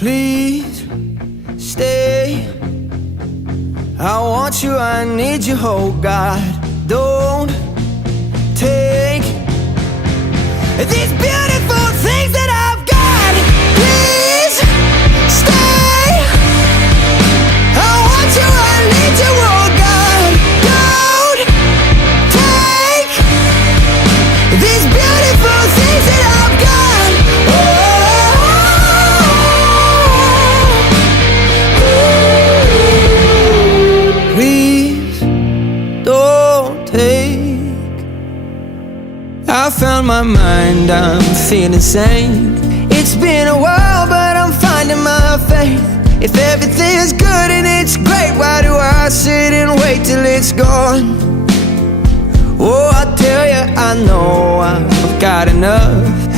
Please stay. I want you, I need you, oh God. Don't take these beautiful things that I've got. Please stay. I want you, I need you, oh God. Don't take these beautiful things that I've got. Please don't take. I found my mind, I'm feeling sane. It's been a while, but I'm finding my faith. If everything's good and it's great, why do I sit and wait till it's gone? Oh, I tell you, I know I've got enough.